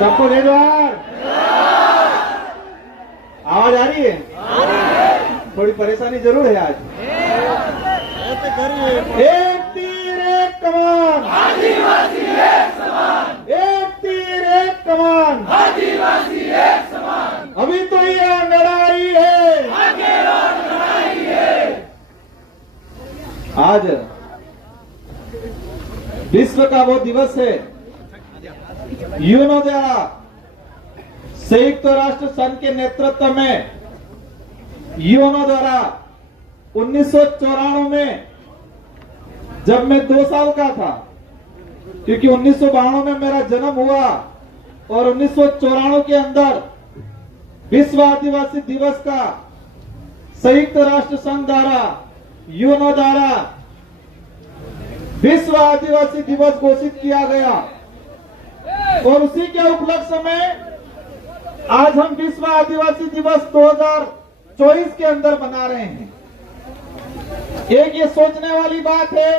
सबको जय जोहार। आवाज आ रही है? थोड़ी परेशानी जरूर है आज। एक तीर एक कमान, आदिवासी एक समान, एक तीर एक कमान, आदिवासी एक समान, अभी तो ये लड़ाई है, आगे और लड़ाई है। आज विश्व का वो दिवस है यूएनओ द्वारा संयुक्त राष्ट्र संघ के नेतृत्व में यूएनओ द्वारा 1994 में, जब मैं 2 साल का था, क्योंकि 1992 में मेरा जन्म हुआ और 1994 के अंदर विश्व आदिवासी दिवस का संयुक्त राष्ट्र संघ द्वारा यूएनओ द्वारा विश्व आदिवासी दिवस घोषित किया गया। और उसी के उपलक्ष्य में आज हम विश्व आदिवासी दिवस 2024 के अंदर मना रहे हैं। एक ये सोचने वाली बात है,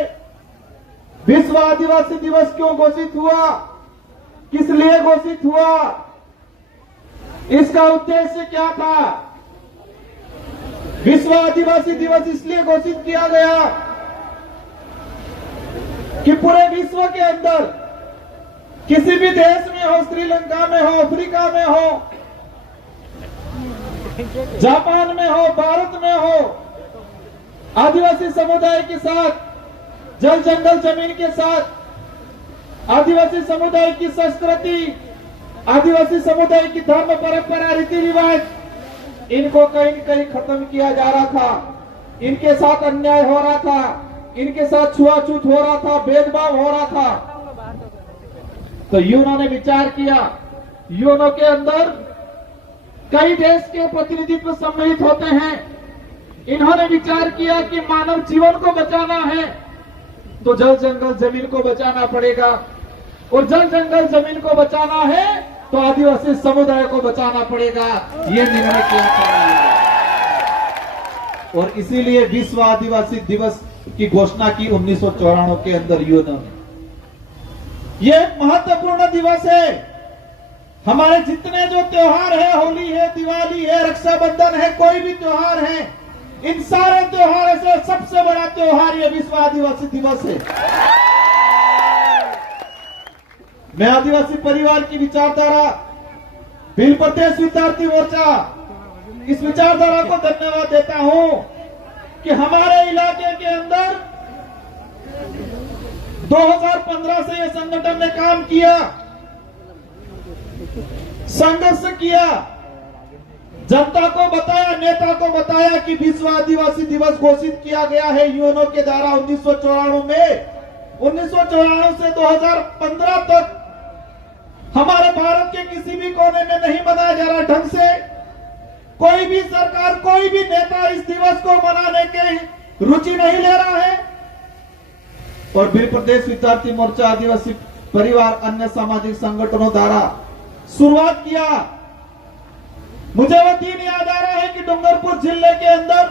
विश्व आदिवासी दिवस क्यों घोषित हुआ, किस लिए घोषित हुआ, इसका उद्देश्य क्या था। विश्व आदिवासी दिवस इसलिए घोषित किया गया कि पूरे विश्व के अंदर किसी भी देश में हो, श्रीलंका में हो, अफ्रीका में हो, जापान में हो, भारत में हो, आदिवासी समुदाय के साथ, जल जंगल जमीन के साथ आदिवासी समुदाय की संस्कृति, आदिवासी समुदाय की धर्म परंपरा, रीति रिवाज, इनको कहीं न कहीं खत्म किया जा रहा था। इनके साथ अन्याय हो रहा था, इनके साथ छुआछूत हो रहा था, भेदभाव हो रहा था। तो यूएनओ ने विचार किया, यूएनओ के अंदर कई देश के प्रतिनिधित्व सम्मिलित होते हैं। इन्होंने विचार किया कि मानव जीवन को बचाना है तो जल जंगल जमीन को बचाना पड़ेगा, और जल जंगल जमीन को बचाना है तो आदिवासी समुदाय को बचाना पड़ेगा। ये निर्णय किया था और इसीलिए विश्व आदिवासी दिवस की घोषणा की 1994 के अंदर यूएनओ ने। ये एक महत्वपूर्ण दिवस है। हमारे जितने जो त्योहार है, होली है, दिवाली है, रक्षाबंधन है, कोई भी त्योहार है, इन सारे त्योहारों से सबसे बड़ा त्योहार ये विश्व आदिवासी दिवस है। मैं आदिवासी परिवार की विचारधारा भील प्रदेश विद्यार्थी मोर्चा इस विचारधारा को धन्यवाद देता हूं कि हमारे इलाके के अंदर 2015 से यह संगठन ने काम किया, संघर्ष किया, जनता को बताया, नेता को बताया कि विश्व आदिवासी दिवस घोषित किया गया है यूएनओ के द्वारा 1994 में। 1994 से 2015 तक हमारे भारत के किसी भी कोने में नहीं मनाया जा रहा ढंग से। कोई भी सरकार, कोई भी नेता इस दिवस को मनाने के रुचि नहीं ले रहा है। और भील प्रदेश विद्यार्थी मोर्चा, आदिवासी परिवार, अन्य सामाजिक संगठनों द्वारा शुरुआत किया। मुझे वो दिन याद आ रहा है कि डूंगरपुर जिले के अंदर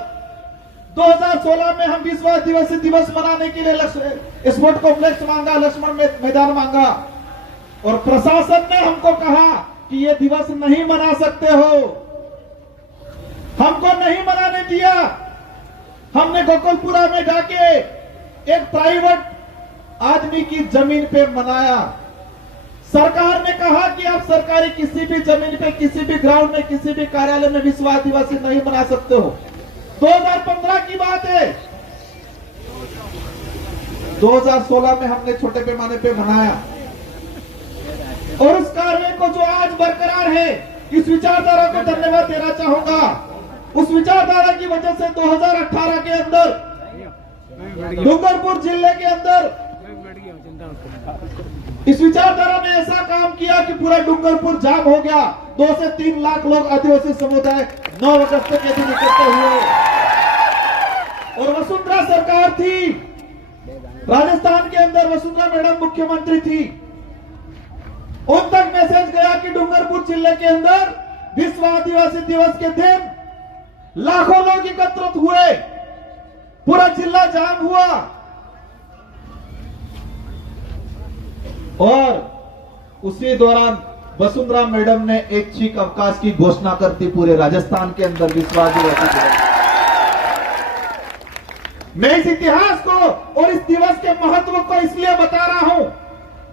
2016 में हम विश्व आदिवासी दिवस मनाने के लिए स्पोर्ट कॉम्प्लेक्स मांगा, लक्ष्मण मैदान मांगा, और प्रशासन ने हमको कहा कि ये दिवस नहीं मना सकते हो, हमको नहीं मनाने दिया। हमने गोकुलपुरा में जाके एक प्राइवेट आदमी की जमीन पे मनाया। सरकार ने कहा कि आप सरकारी किसी भी जमीन पे, किसी भी ग्राउंड में, किसी भी कार्यालय में विश्व आदिवासी नहीं मना सकते हो। 2015 की बात है। 2016 में हमने छोटे पैमाने पे मनाया, और उस कार्य को जो आज बरकरार है, इस विचारधारा को धन्यवाद देना चाहूंगा। उस विचारधारा की वजह से 2018 के अंदर डूंगरपुर जिले के अंदर इस विचारधारा ने ऐसा काम किया कि पूरा डूंगरपुर जाम हो गया। 2 से 3 लाख लोग आदिवासी समुदाय 9 अगस्त के दिन इकट्ठे हुए। और वसुंधरा सरकार थी, राजस्थान के अंदर वसुंधरा मैडम मुख्यमंत्री थी। उन तक मैसेज गया कि डूंगरपुर जिले के अंदर विश्व आदिवासी दिवस के दिन लाखों लोग एकत्रित हुए, पूरा जिला जाम हुआ। और उसी दौरान वसुंधरा मैडम ने ऐच्छिक अवकाश की घोषणा करती पूरे राजस्थान के अंदर विश्व आदिवासी दिवस। मैं इस इतिहास को और इस दिवस के महत्व को इसलिए बता रहा हूं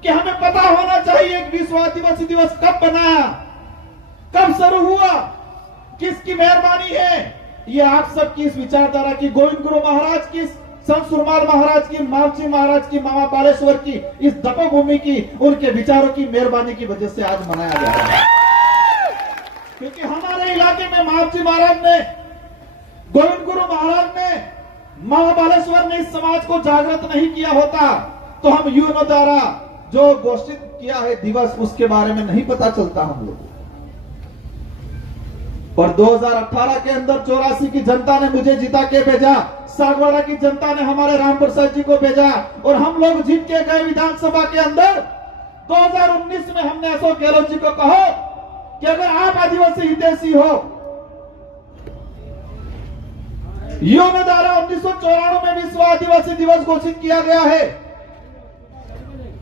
कि हमें पता होना चाहिए कि विश्व आदिवासी दिवस कब बनाया, कब शुरू हुआ, किसकी मेहरबानी है। ये आप सबकी इस विचारधारा की, गोविंद गुरु महाराज की, संत सुरमाल महाराज की, मावजी महाराज की, मामा पालेश्वर की, इस तपोभूमि की, उनके विचारों की मेहरबानी की वजह से आज मनाया जा रहा है। क्योंकि हमारे इलाके में मावजी महाराज ने, गोविंद गुरु महाराज ने, मामा बालेश्वर ने इस समाज को जागृत नहीं किया होता तो हम यूएनओ द्वारा जो घोषित किया है दिवस, उसके बारे में नहीं पता चलता हम लोगों को। और 2018 के अंदर 84 की जनता ने मुझे जिता के भेजा, सागवाड़ा की जनता ने हमारे राम प्रसाद जी को भेजा और हम लोग जीत के गए विधानसभा के अंदर। 2019 में हमने अशोक गहलोत जी को कहो कि अगर आप आदिवासी हितैषी हो, यूएनओ द्वारा 1994 में विश्व आदिवासी दिवस घोषित किया गया है,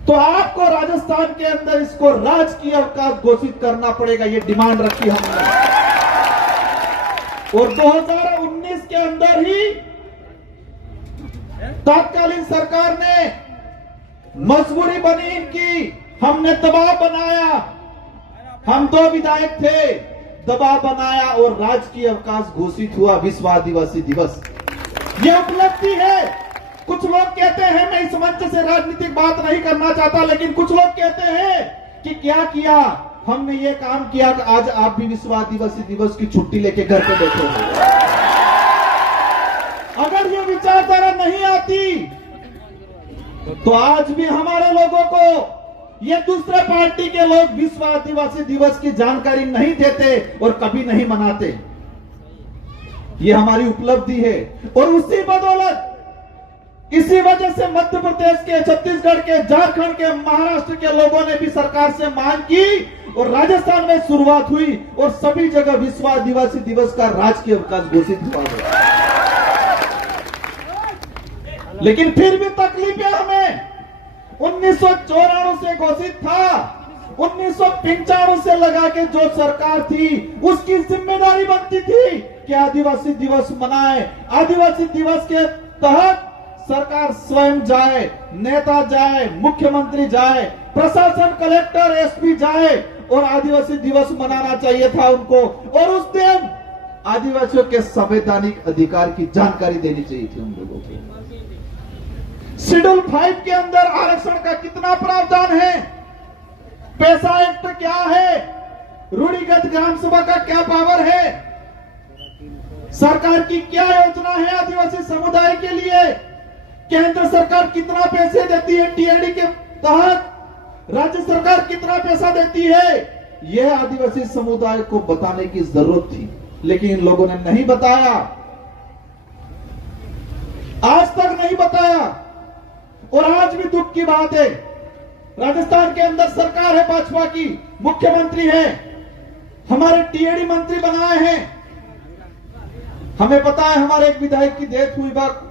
तो आपको राजस्थान के अंदर इसको राजकीय अवकाश घोषित करना पड़ेगा। ये डिमांड रखी हमने और 2019 के अंदर ही तत्कालीन सरकार ने मजबूरी बनी इनकी, हमने दबाव बनाया, हम 2 विधायक थे, दबाव बनाया और राजकीय अवकाश घोषित हुआ विश्व आदिवासी दिवस। यह उपलब्धि है। कुछ लोग कहते हैं, मैं इस मंच से राजनीतिक बात नहीं करना चाहता, लेकिन कुछ लोग कहते हैं कि क्या किया, हमने ये काम किया कि आज आप भी विश्व आदिवासी दिवस की छुट्टी लेके घर पे बैठे हो। अगर ये विचारधारा नहीं आती तो आज भी हमारे लोगों को, ये दूसरे पार्टी के लोग विश्व आदिवासी दिवस की जानकारी नहीं देते और कभी नहीं मनाते। ये हमारी उपलब्धि है और उसी बदौलत, इसी वजह से मध्य प्रदेश के, छत्तीसगढ़ के, झारखंड के, महाराष्ट्र के लोगों ने भी सरकार से मांग की और राजस्थान में शुरुआत हुई और सभी जगह विश्व आदिवासी दिवस का राजकीय अवकाश घोषित हुआ। लेकिन फिर भी तकलीफ है हमें। 1994 से घोषित था, 1995 से लगा के जो सरकार थी उसकी जिम्मेदारी बनती थी कि आदिवासी दिवस मनाए। आदिवासी दिवस के तहत सरकार स्वयं जाए, नेता जाए, मुख्यमंत्री जाए, प्रशासन, कलेक्टर, एसपी जाए और आदिवासी दिवस मनाना चाहिए था उनको। और उस दिन आदिवासियों के संवैधानिक अधिकार की जानकारी देनी चाहिए थी उन लोगों को। शेड्यूल 5 के अंदर आरक्षण का कितना प्रावधान है, पैसा एक्ट क्या है, रूढ़िगत ग्राम सभा का क्या पावर है, सरकार की क्या योजना है आदिवासी समुदाय के लिए, केंद्र सरकार कितना पैसे देती है टीएडी के तहत, राज्य सरकार कितना पैसा देती है, यह आदिवासी समुदाय को बताने की जरूरत थी, लेकिन इन लोगों ने नहीं बताया, आज तक नहीं बताया। और आज भी दुख की बात है, राजस्थान के अंदर सरकार है भाजपा की, मुख्यमंत्री है, हमारे टीएडी मंत्री बनाए हैं। हमें पता है हमारे एक विधायक की डेथ हुई बात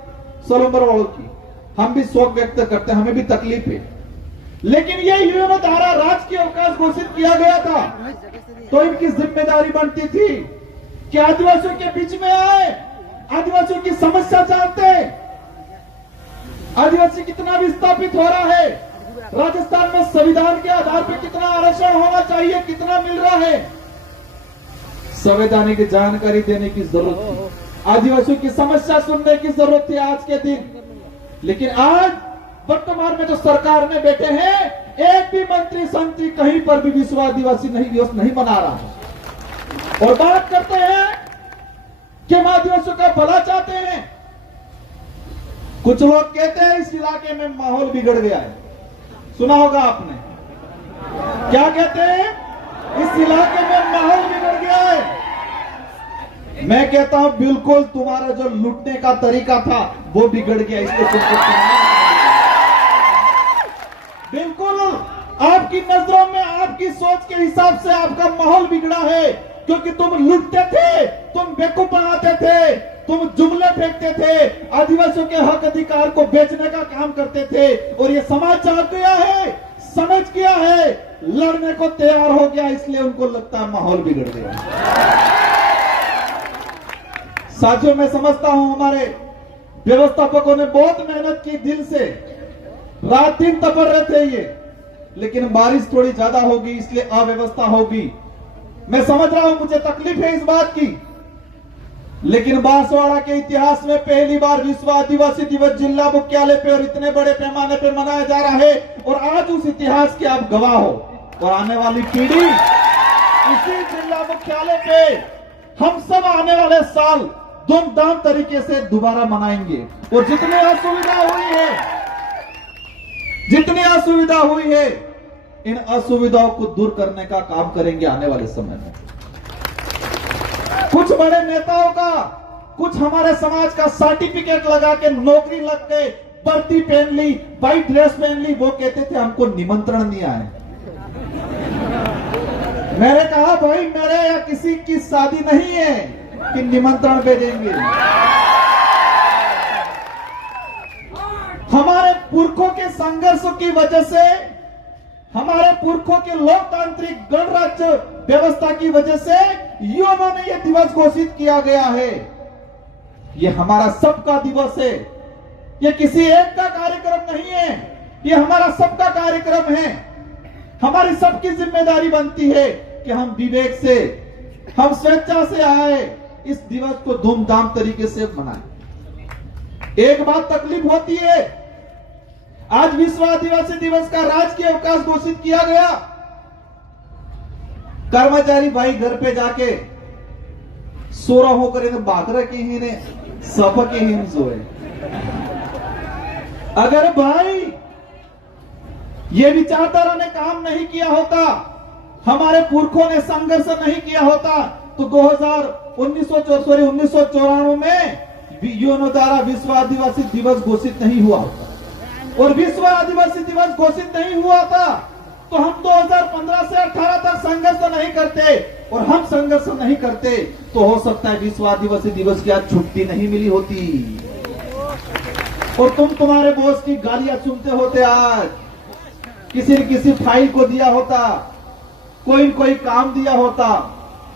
सोलंबर वालों की, हम भी शोक व्यक्त करते हैं, हमें भी तकलीफ है। लेकिन ये यूएनओ द्वारा राजकीय अवकाश घोषित किया गया था तो इनकी जिम्मेदारी बनती थी कि आदिवासियों के बीच में आए, आदिवासियों की समस्या जानते, आदिवासी कितना विस्थापित हो रहा है, राजस्थान में संविधान के आधार पर कितना आरक्षण होना चाहिए, कितना मिल रहा है, संवैधानिक जानकारी देने की जरूरत थी, आदिवासियों की समस्या सुनने की जरूरत थी आज के दिन। लेकिन आज वर्तमान में जो सरकार में बैठे हैं, एक भी मंत्री संतरी कहीं पर भी विश्व आदिवासी दिवस नहीं मना रहा है और बात करते हैं कि हम आदिवासियों का भला चाहते हैं। कुछ लोग कहते हैं इस इलाके में माहौल बिगड़ गया है, सुना होगा आपने, क्या कहते हैं, इस इलाके में माहौल बिगड़ गया है। मैं कहता हूं बिल्कुल तुम्हारा जो लूटने का तरीका था वो बिगड़ गया, इसको बिल्कुल आपकी नजरों में, आपकी सोच के हिसाब से आपका माहौल बिगड़ा है, क्योंकि तुम लूटते थे, तुम बेवकूफ बनाते थे, तुम जुमले फेंकते थे, आदिवासियों के हक अधिकार को बेचने का काम करते थे और ये समाज जाग गया है, समझ गया है, लड़ने को तैयार हो गया, इसलिए उनको लगता है माहौल बिगड़ गया। साथियों, मैं समझता हूं हमारे व्यवस्थापकों ने बहुत मेहनत की, दिल से रात दिन तपड़ रहे थे ये, लेकिन बारिश थोड़ी ज्यादा होगी इसलिए अव्यवस्था होगी। मैं समझ रहा हूं, मुझे तकलीफ है इस बात की, लेकिन बांसवाड़ा के इतिहास में पहली बार विश्व आदिवासी दिवस जिला मुख्यालय पे और इतने बड़े पैमाने पे मनाया जा रहा है, और आज उस इतिहास के आप गवाह हो, और आने वाली पीढ़ी इसी जिला मुख्यालय पे हम सब आने वाले साल धूमधाम तरीके से दोबारा मनाएंगे। और जितनी असुविधा हुई है, इन असुविधाओं को दूर करने का काम करेंगे आने वाले समय में। कुछ बड़े नेताओं का, कुछ हमारे समाज का सर्टिफिकेट लगा के नौकरी लग गए, वर्दी पहन ली, व्हाइट ड्रेस पहन ली, वो कहते थे हमको निमंत्रण नहीं आए। मैंने कहा भाई, मेरे या किसी की शादी नहीं है कि निमंत्रण भेजेंगे। हमारे पुरखों के संघर्षों की वजह से, हमारे पुरखों के लोकतांत्रिक गणराज्य व्यवस्था की वजह से यूएनओ ने यह दिवस घोषित किया गया है। यह हमारा सबका दिवस है, यह किसी एक का कार्यक्रम नहीं है, यह हमारा सबका कार्यक्रम है। हमारी सबकी जिम्मेदारी बनती है कि हम विवेक से, हम स्वेच्छा से आए, इस दिवस को धूमधाम तरीके से मनाएं। एक बात तकलीफ होती है, आज विश्व आदिवासी दिवस का राजकीय अवकाश घोषित किया गया, कर्मचारी भाई घर पे जाके सो रहा होकर बाकरा की ही ने सप के ही सोए। अगर भाई ये विचारधारा ने काम नहीं किया होता, हमारे पुरखों ने संघर्ष नहीं किया होता, तो 1994 में यूएनओ द्वारा विश्व आदिवासी दिवस घोषित नहीं हुआ होता। और विश्व आदिवासी दिवस घोषित नहीं हुआ था तो हम 2015 से 18 तक संघर्ष नहीं करते, और हम संघर्ष नहीं करते तो हो सकता है विश्व आदिवासी दिवस की आज छुट्टी नहीं मिली होती, और तुम्हारे बॉस की गालियां सुनते होते, आज किसी न किसी फाइल को दिया होता, कोई काम दिया होता।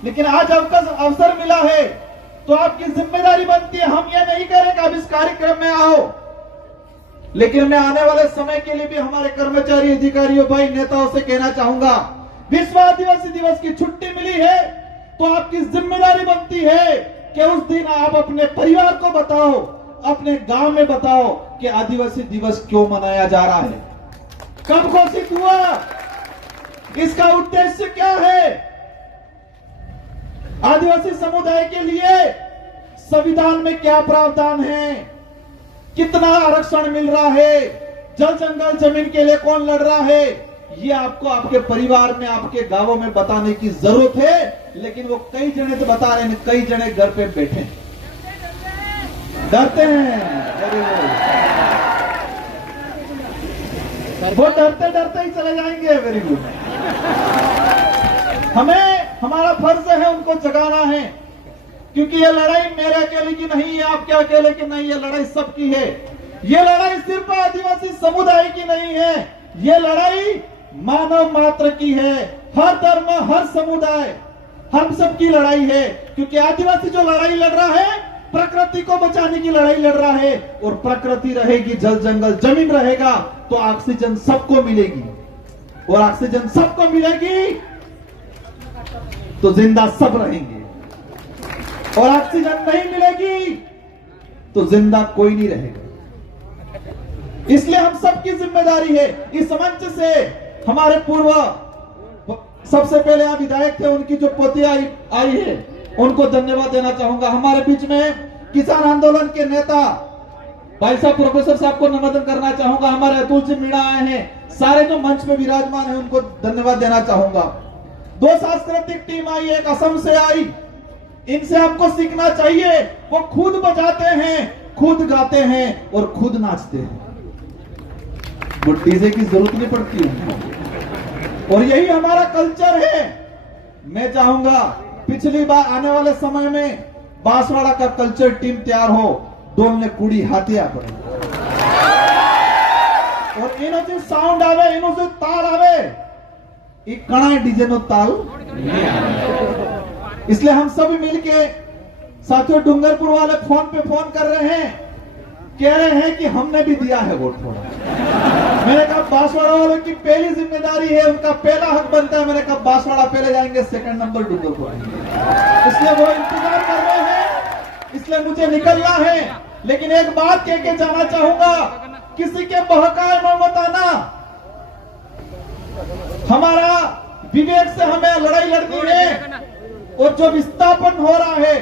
लेकिन आज अवसर मिला है तो आपकी जिम्मेदारी बनती है, हम ये नहीं करेंगे अब इस कार्यक्रम में आओ। लेकिन मैं आने वाले समय के लिए भी हमारे कर्मचारी, अधिकारियों, भाई, नेताओं से कहना चाहूंगा, विश्व आदिवासी दिवस की छुट्टी मिली है तो आपकी जिम्मेदारी बनती है कि उस दिन आप अपने परिवार को बताओ, अपने गांव में बताओ कि आदिवासी दिवस क्यों मनाया जा रहा है, कब घोषित हुआ, इसका उद्देश्य क्या है। आदिवासी समुदाय के लिए संविधान में क्या प्रावधान है, कितना आरक्षण मिल रहा है, जल जंगल जमीन के लिए कौन लड़ रहा है, ये आपको आपके परिवार में, आपके गांवों में बताने की जरूरत है। लेकिन वो कई जने तो बता रहे हैं, कई जने घर पे बैठे डरते हैं, वो डरते डरते ही चले जाएंगे। Very good. हमारा फर्ज है उनको जगाना है, क्योंकि ये लड़ाई मेरे अकेले की नहीं है, आपके अकेले की नहीं है, लड़ाई सबकी है। ये लड़ाई सिर्फ आदिवासी समुदाय की नहीं है, ये लड़ाई मानव मात्र की है। हर धर्म, हर समुदाय, हम सबकी लड़ाई है, क्योंकि आदिवासी जो लड़ाई लड़ रहा है प्रकृति को बचाने की लड़ाई लड़ रहा है, और प्रकृति रहेगी, जल जंगल जमीन रहेगा तो ऑक्सीजन सबको मिलेगी, और ऑक्सीजन सबको मिलेगी तो जिंदा सब रहेंगे, और ऑक्सीजन नहीं मिलेगी तो जिंदा कोई नहीं रहेगा। इसलिए हम सबकी जिम्मेदारी है। इस मंच से हमारे पूर्व सबसे पहले यहाँ विधायक थे, उनकी जो पोती आई है उनको धन्यवाद देना चाहूंगा। हमारे बीच में किसान आंदोलन के नेता भाई साहब प्रोफेसर साहब को नमन करना चाहूंगा। हमारे अतुल जी मीणा आए हैं, सारे जो मंच में विराजमान है उनको धन्यवाद देना चाहूंगा। 2 सांस्कृतिक टीम आई, एक असम से आई, इनसे हमको सीखना चाहिए। वो खुद बजाते हैं, खुद गाते हैं और खुद नाचते हैं, वो डीजे की जरूरत नहीं पड़ती है, और यही हमारा कल्चर है। मैं चाहूंगा पिछली बार आने वाले समय में बांसवाड़ा का कल्चर टीम तैयार हो, डोल ने कुड़ी हाथिया पड़े, और એનો જે સાઉન્ડ આવે, એનો જે તાલ આવે, એ કણાય ડીजे નો તાલ नहीं આવે। इसलिए हम सभी मिलके साथियों, डूंगरपुर वाले फोन पे फोन कर रहे हैं, कह रहे हैं कि हमने भी दिया है वोट थोड़ा। मैंने कहा बांसवाड़ा वालों की पहली जिम्मेदारी है, उनका पहला हक बनता है। मैंने कहा बांसवाड़ा पहले जाएंगे, सेकंड नंबर डूंगरपुर आएंगे। इसलिए वो इंतजार कर रहे हैं, इसलिए मुझे निकलना है। लेकिन एक बात कह के जाना चाहूंगा, किसी के बहकाए में मत आना। हमारा विवेक से हमें लड़ाई लड़नी है। और जो विस्थापन हो रहा है,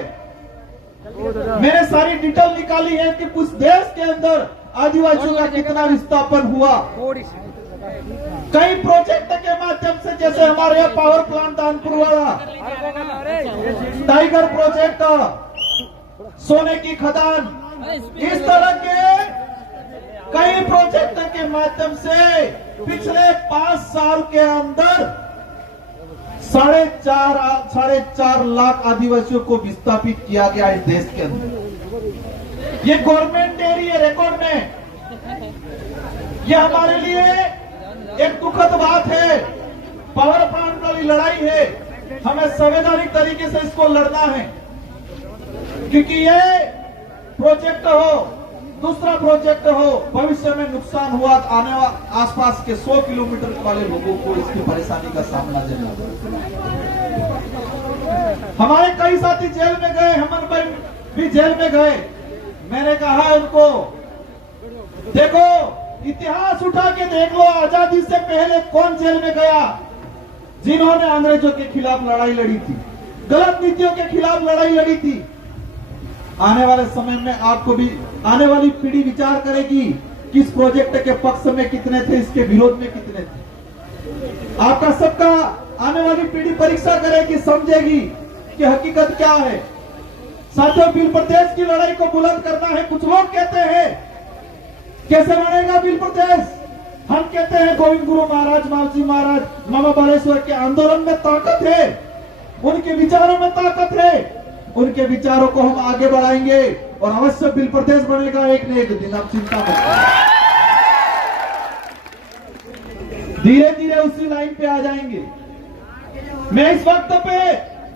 मैंने सारी डिटेल निकाली है कि कुछ देश के अंदर आदिवासियों का कितना विस्थापन हुआ। कई प्रोजेक्ट के माध्यम से, जैसे हमारे यहाँ पावर प्लांट दानपुर वाला, टाइगर प्रोजेक्ट, सोने की खदान, इस तरह के कई प्रोजेक्ट के माध्यम से पिछले 5 साल के अंदर 4.5 लाख आदिवासियों को विस्थापित किया गया इस देश के अंदर। ये गवर्नमेंट एरिया रिकॉर्ड में, ये हमारे लिए एक दुखद बात है। पावर प्लांट वाली लड़ाई है, हमें संवैधानिक तरीके से इसको लड़ना है, क्योंकि ये प्रोजेक्ट हो, दूसरा प्रोजेक्ट हो, भविष्य में नुकसान हुआ तो आने आसपास के 100 किलोमीटर वाले लोगों को इसकी परेशानी का सामना करना पड़ेगा। हमारे कई साथी जेल में गए, हमन भाई भी जेल में गए। मैंने कहा उनको, देखो इतिहास उठा के देख लो, आजादी से पहले कौन जेल में गया जिन्होंने अंग्रेजों के खिलाफ लड़ाई लड़ी थी, गलत नीतियों के खिलाफ लड़ाई लड़ी थी। आने वाले समय में आपको भी, आने वाली पीढ़ी विचार करेगी कि इस प्रोजेक्ट के पक्ष में कितने थे, इसके विरोध में कितने थे। आपका सबका आने वाली पीढ़ी परीक्षा करेगी, समझेगी कि हकीकत क्या है। साथियों, बिल प्रदेश की लड़ाई को बुलंद करना है। कुछ लोग कहते हैं कैसे लड़ेगा बिल प्रदेश, हम कहते हैं गोविंद गुरु महाराज, मालजी महाराज, मामा बालेश्वर के आंदोलन में ताकत है, उनके विचारों में ताकत है। उनके विचारों को हम आगे बढ़ाएंगे और अवश्य बिल प्रदेश बनेगा एक न एक दिन, आप चिंता मत करें। धीरे धीरे उसी लाइन पे आ जाएंगे। मैं इस वक्त पे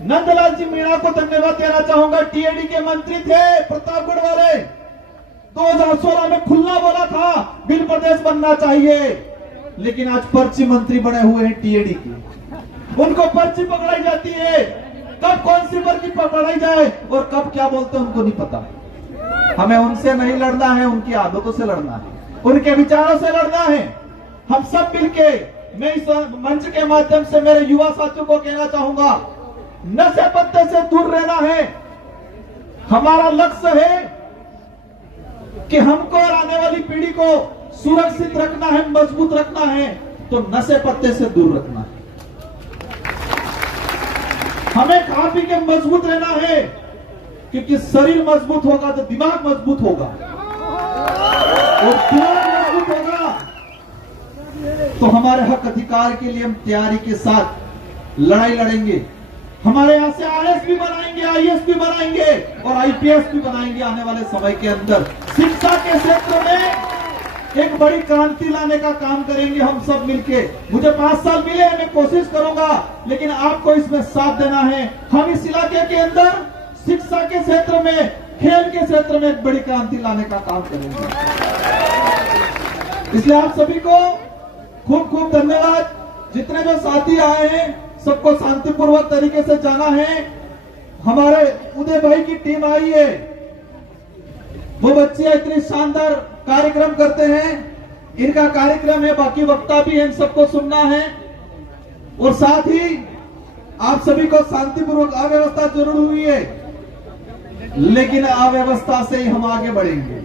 नंदलाल जी मीणा को धन्यवाद देना चाहूंगा। टीएडी के मंत्री थे प्रतापगढ़ वाले, 2016 में खुला बोला था बिल प्रदेश बनना चाहिए, लेकिन आज पर्ची मंत्री बने हुए हैं टीएडी की। उनको पर्ची पकड़ाई जाती है, कब कौन सी पर्ची पकड़ाई जाए और कब क्या बोलते हैं उनको नहीं पता। हमें उनसे नहीं लड़ना है, उनकी आदतों से लड़ना है, उनके विचारों से लड़ना है। हम सब मिलके, मैं इस मंच के माध्यम से मेरे युवा साथियों को कहना चाहूंगा, नशे पत्ते से दूर रहना है। हमारा लक्ष्य है कि हमको और आने वाली पीढ़ी को सुरक्षित रखना है, मजबूत रखना है, तो नशे पत्ते से दूर रखना है। हमें खा पी के मजबूत रहना है, क्योंकि शरीर मजबूत होगा तो दिमाग मजबूत होगा, और दिमाग मजबूत होगा तो हमारे हक अधिकार के लिए हम तैयारी के साथ लड़ाई लड़ेंगे। हमारे यहाँ से आरएस भी बनाएंगे, आईएएस भी बनाएंगे और आईपीएस भी बनाएंगे आने वाले समय के अंदर। शिक्षा के क्षेत्र में एक बड़ी क्रांति लाने का काम करेंगे हम सब मिलके। मुझे 5 साल मिले, मैं कोशिश करूंगा, लेकिन आपको इसमें साथ देना है। हम इस इलाके के अंदर शिक्षा के क्षेत्र में, खेल के क्षेत्र में एक बड़ी क्रांति लाने का काम करेंगे। इसलिए आप सभी को खूब खूब धन्यवाद। जितने जो साथी आए हैं सबको शांतिपूर्वक तरीके से जाना है। हमारे उदय भाई की टीम आई है, वो बच्चियां इतनी शानदार कार्यक्रम करते हैं, इनका कार्यक्रम है, बाकी वक्ता भी है, इन सबको सुनना है। और साथ ही आप सभी को शांतिपूर्वक, अव्यवस्था जरूर हुई है, लेकिन अव्यवस्था से ही हम आगे बढ़ेंगे।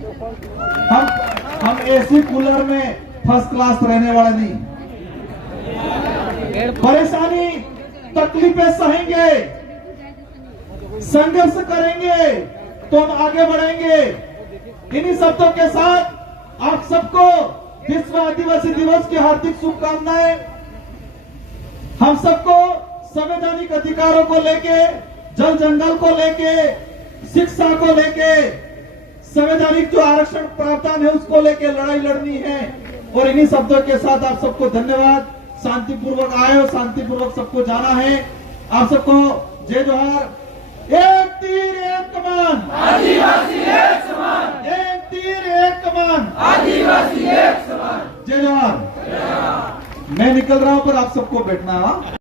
हम एसी कूलर में फर्स्ट क्लास रहने वाले नहीं। परेशानी तकलीफें सहेंगे, संघर्ष करेंगे तो हम आगे बढ़ेंगे। इन्हीं शब्दों के साथ आप सबको विश्व आदिवासी दिवस की हार्दिक शुभकामनाएं। हम सबको संवैधानिक अधिकारों को लेके, जल जंगल को लेके, शिक्षा को लेके, संवैधानिक जो आरक्षण प्रावधान है उसको लेके लड़ाई लड़नी है। और इन्हीं शब्दों के साथ आप सबको धन्यवाद। शांतिपूर्वक आए हो, शांतिपूर्वक सबको जाना है। आप सबको जय जोहार। एक तीर एक कमान, आदिवासी एक समान, एक तीर एक कमान, आदिवासी एक समान। जय जोहार। मैं निकल रहा हूं, पर आप सबको बैठना है।